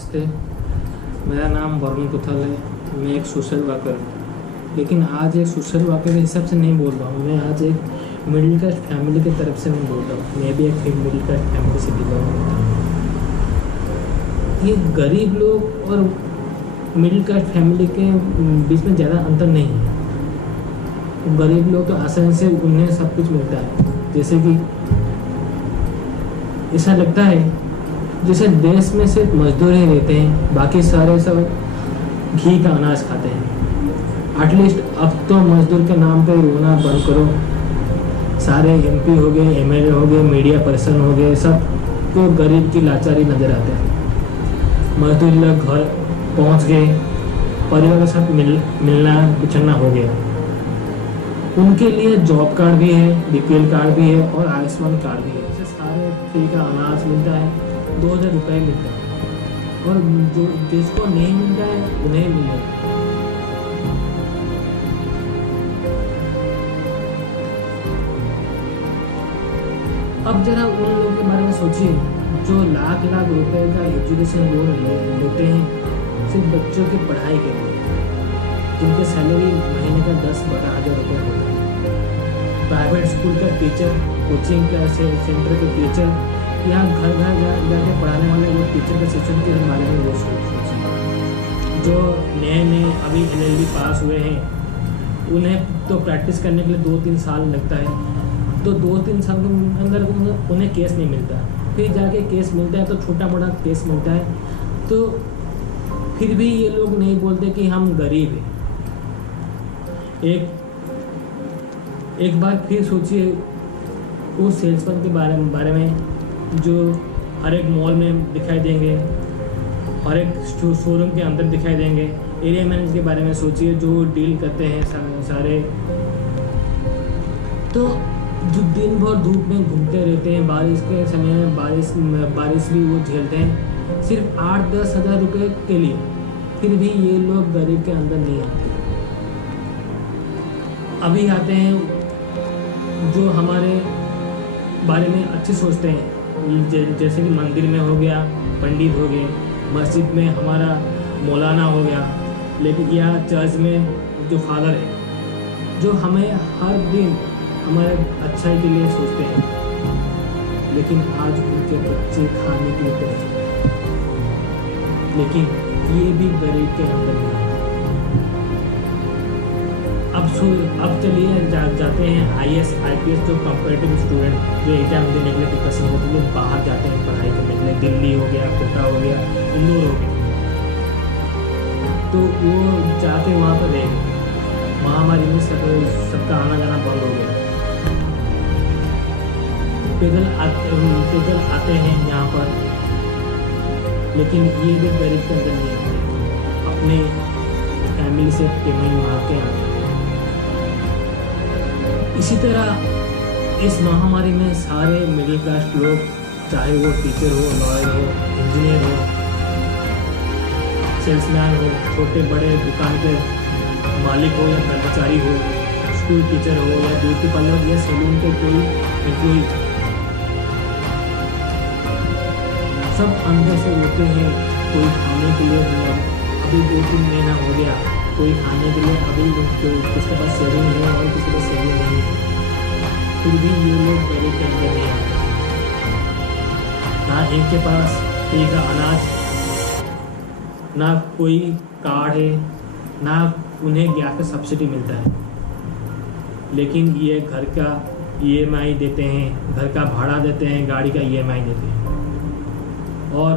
नमस्ते, मेरा नाम वरुण कुथल है। मैं एक सोशल वर्कर हूँ, लेकिन आज एक सोशल वर्कर के हिसाब से नहीं बोल रहा हूँ। मैं आज एक मिडिल क्लास फैमिली की तरफ से मैं बोल रहा हूँ। मैं भी एक मिडिल क्लास फैमिली से बिलोंग करता हूँ। ये गरीब लोग और मिडिल क्लास फैमिली के बीच में ज़्यादा अंतर नहीं है। गरीब लोग तो आसानी से उन्हें सब कुछ मिलता है, जैसे कि ऐसा लगता है जैसे देश में सिर्फ मजदूर ही रहते हैं, बाकी सारे सब घी का अनाज खाते हैं। एटलीस्ट अब तो मजदूर के नाम पे रोना बंद करो। सारे एमपी हो गए, एमएलए हो गए, मीडिया पर्सन हो गए, सब को गरीब की लाचारी नज़र आते हैं। मजदूर लोग घर पहुंच गए, परिवार के साथ मिलना बिछड़ना हो गया। उनके लिए जॉब कार्ड भी है, बीपीएल कार्ड भी है और आयुष्मान कार्ड भी है। जैसे सारे फ्री का अनाज मिलता है, 2000 रुपये मिलता है, और जो जिसको नहीं मिलता है उन्हें मिले। अब जरा उन लोगों के बारे में सोचिए जो लाख लाख रुपए का एजुकेशन लोन लेते हैं सिर्फ बच्चों की पढ़ाई के लिए, जिनके सैलरी महीने का 10-12 हज़ार रुपये होता है। प्राइवेट स्कूल का टीचर, कोचिंग का सेंटर के टीचर, यहाँ घर घर जाके पढ़ाने वाले वो टीचर के शिक्षण के बारे में वो सोचिए। जो नए अभी LLB पास हुए हैं, उन्हें तो प्रैक्टिस करने के लिए 2-3 साल लगता है। तो 2-3 साल के अंदर उन्हें केस नहीं मिलता, फिर जाके केस मिलता है तो छोटा मोटा केस मिलता है। तो फिर भी ये लोग नहीं बोलते कि हम गरीब हैं। एक बार फिर सोचिए उस सेल्समैन के बारे में जो हर एक मॉल में दिखाई देंगे, हर एक शोरूम के अंदर दिखाई देंगे। एरिया मैनेजर के बारे में सोचिए जो डील करते हैं सारे, तो जो दिन भर धूप में घूमते रहते हैं, बारिश के समय में बारिश भी वो झेलते हैं सिर्फ 8-10 हज़ार रुपये के लिए। फिर भी ये लोग गरीब के अंदर नहीं आते। अभी आते हैं जो हमारे बारे में अच्छे सोचते हैं, जैसे कि मंदिर में हो गया पंडित हो गए, मस्जिद में हमारा मौलाना हो गया, लेकिन या चर्च में जो फादर है, जो हमें हर दिन हमारे अच्छाई के लिए सोचते हैं, लेकिन आज उनके बच्चे खाने के लिए तरसते हैं। लेकिन ये भी गरीब के अंदर नहीं है। अब चलिए जाते हैं IAS IPS जो कॉम्पिटिटिव स्टूडेंट जो एग्जाम देने के लिए प्रिपरेशन करते हैं, बाहर जाते हैं पढ़ाई करने के लिए। दिल्ली हो गया, कोटा हो गया, इंदौर हो गया, तो वो जाके वहाँ पर रहे। महामारी में सबका आना जाना बंद हो गया। पैदल आते हैं यहाँ पर, लेकिन ये भी गरीब के अंदर नहीं आते, अपने फैमिली से पेमेंट मांग के आते हैं। इसी तरह इस महामारी में सारे मिडिल क्लास लोग, चाहे वो टीचर हो, लॉयर हो, इंजीनियर हो, सेल्समैन हो, छोटे बड़े दुकान के मालिक हो या कर्मचारी हो, स्कूल टीचर हो या ब्यूटी पार्लर या सैलून के कोई एम्प्लॉई, सब अंदर से रोते हैं। कोई खाने के लिए अभी 2-3 महीना हो गया, कोई खाने के लिए अभी किसके पास सेविंग है और किसके पास सेविंग नहीं है। फिर भी ये लोग गरीब के अंदर नहीं आते। ना इनके पास फ्री का अनाज, ना कोई कार्ड है, ना उन्हें गैस का सब्सिडी मिलता है, लेकिन ये घर का EMI देते हैं, घर का भाड़ा देते हैं, गाड़ी का EMI देते हैं। और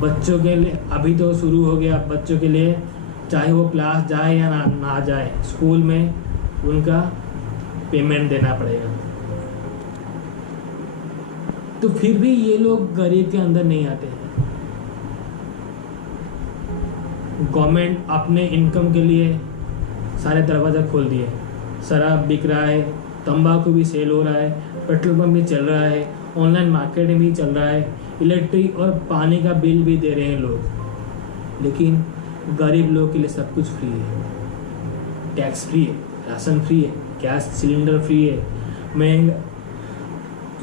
बच्चों के लिए अभी तो शुरू हो गया, बच्चों के लिए चाहे वो क्लास जाए या ना जाए, स्कूल में उनका पेमेंट देना पड़ेगा। तो फिर भी ये लोग गरीब के अंदर नहीं आते हैं। गवर्नमेंट अपने इनकम के लिए सारे दरवाज़ा खोल दिए। शराब बिक रहा है, तंबाकू भी सेल हो रहा है, पेट्रोल पंप भी चल रहा है, ऑनलाइन मार्केटिंग भी चल रहा है, इलेक्ट्रिक और पानी का बिल भी दे रहे हैं लोग। लेकिन गरीब लोग के लिए सब कुछ फ्री है। टैक्स फ्री है, राशन फ्री है, गैस सिलेंडर फ्री है। मैं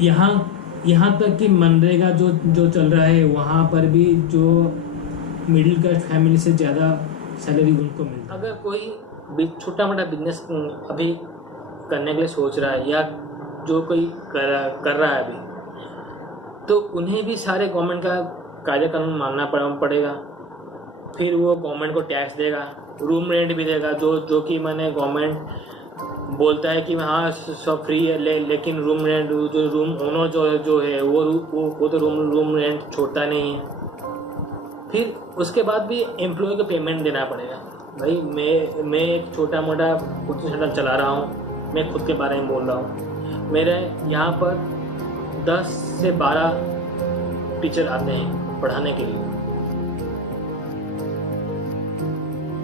यहाँ तक कि मनरेगा जो चल रहा है, वहाँ पर भी जो मिडिल क्लास फैमिली से ज़्यादा सैलरी उनको मिलती है। अगर कोई छोटा मोटा बिजनेस अभी करने के लिए सोच रहा है या जो कोई कर रहा है अभी, तो उन्हें भी सारे गवर्नमेंट का कायदे कानून मानना पड़ेगा। फिर वो गवर्नमेंट को टैक्स देगा, रूम रेंट भी देगा, जो कि मैंने गवर्नमेंट बोलता है कि हाँ सब फ्री है, लेकिन रूम रेंट जो रूम ओनर जो है वो तो रूम रेंट छोड़ता नहीं है। फिर उसके बाद भी एम्प्लॉय को पेमेंट देना पड़ेगा। भाई मैं एक छोटा मोटा कोचिंग सेंटर चला रहा हूँ, मैं खुद के बारे में बोल रहा हूँ। मेरे यहाँ पर 10 से 12 टीचर आते हैं पढ़ाने के लिए।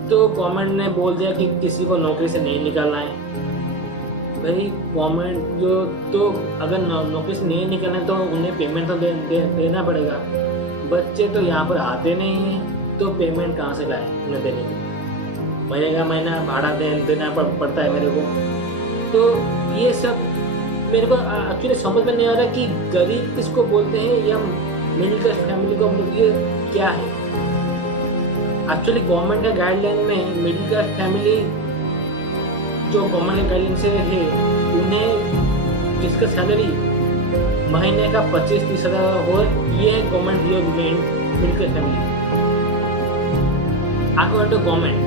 तो गवर्नमेंट ने बोल दिया कि किसी को नौकरी से नहीं निकालना है। भाई गवर्नमेंट तो अगर नौकरी से नहीं निकालना है तो उन्हें पेमेंट तो देना पड़ेगा। बच्चे तो यहाँ पर आते नहीं हैं, तो पेमेंट कहाँ से लाए उन्हें देने के लिए? महीने का महीना भाड़ा देना पड़ता है मेरे को। तो ये सब मेरे को एक्चुअली समझ में नहीं आ रहा कि गरीब किसको बोलते हैं या मिडिल क्लास फैमिली को ये क्या है। एक्चुअली गवर्नमेंट के गाइडलाइन में मिडिल क्लास फैमिली जो गवर्नमेंट के गाइडलाइन से है, उन्हें जिसका सैलरी महीने का 25-30 हज़ार हो, ये है government middle class family according to government.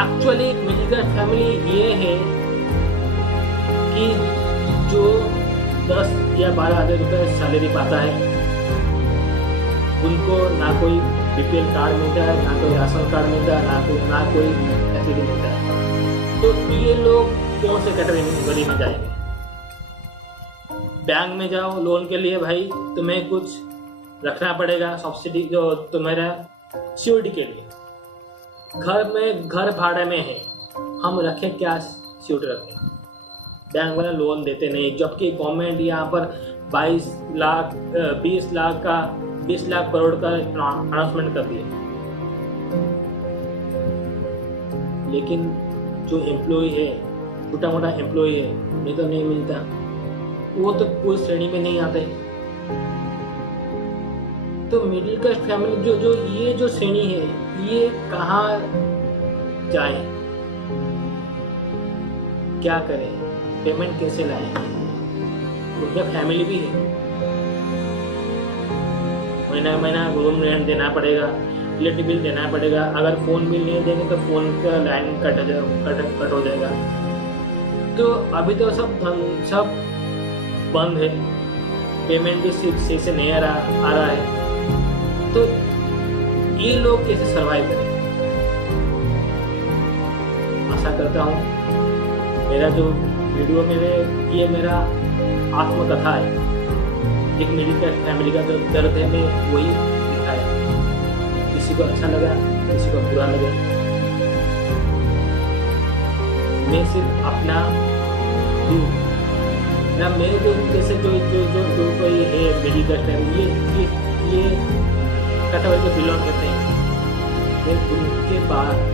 Actually middle class family ये है कि जो 10 या 12 हज़ार रुपये सैलरी पाता है, उनको ना कोई बीपीएल कार्ड मिलता है, ना कोई राशन कार्ड मिलता है, ना कोई फैसिलिटी मिलता है। तो ये लोग कौन से कैटेगरी में जाएंगे? बैंक में जाओ लोन के लिए, भाई तुम्हें कुछ रखना पड़ेगा सब्सिडी, जो तुम्हारा सिक्योरिटी के लिए। घर भाड़े में है, हम रखें क्या सिक्योरिटी रखें? बैंक वाले लोन देते नहीं, जबकि गवर्नमेंट यहाँ पर 20 लाख करोड़ का अनाउंसमेंट कर दिया। लेकिन जो एम्प्लॉय है, छोटा मोटा एम्प्लॉय है, उन्हें तो नहीं मिलता, वो तो कोई श्रेणी में नहीं आते। तो मिडिल क्लास फैमिली जो श्रेणी है, ये कहाँ जाए, क्या करें, पेमेंट कैसे लाएं? उनका फैमिली भी है, महीना रूम रेंट देना पड़ेगा, इलेक्ट्रिक बिल देना पड़ेगा। अगर फ़ोन बिल नहीं देंगे तो फ़ोन का लाइन कट हो जाएगा। तो अभी तो सब बंद है, पेमेंट भी सही से नहीं आ रहा है। तो ये लोग कैसे सर्वाइव करें? आशा करता हूँ मेरा जो वीडियो में ये मेरा आत्मकथा है, एक मिडिल क्लास फैमिली का जो दर्द है, मैं वही दिखाया। किसी को अच्छा लगा, किसी को बुरा लगा, मैं सिर्फ अपना ना मेरे जो जैसे जो कोई है मिडिल क्लास फैमिली, ये कैटेगरी को बिलोंग करते हैं, मैं उनके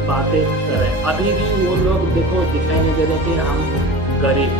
बातें कर रहे हैं। अभी भी वो लोग देखो दिखाई नहीं दे रहे कि हम गरीब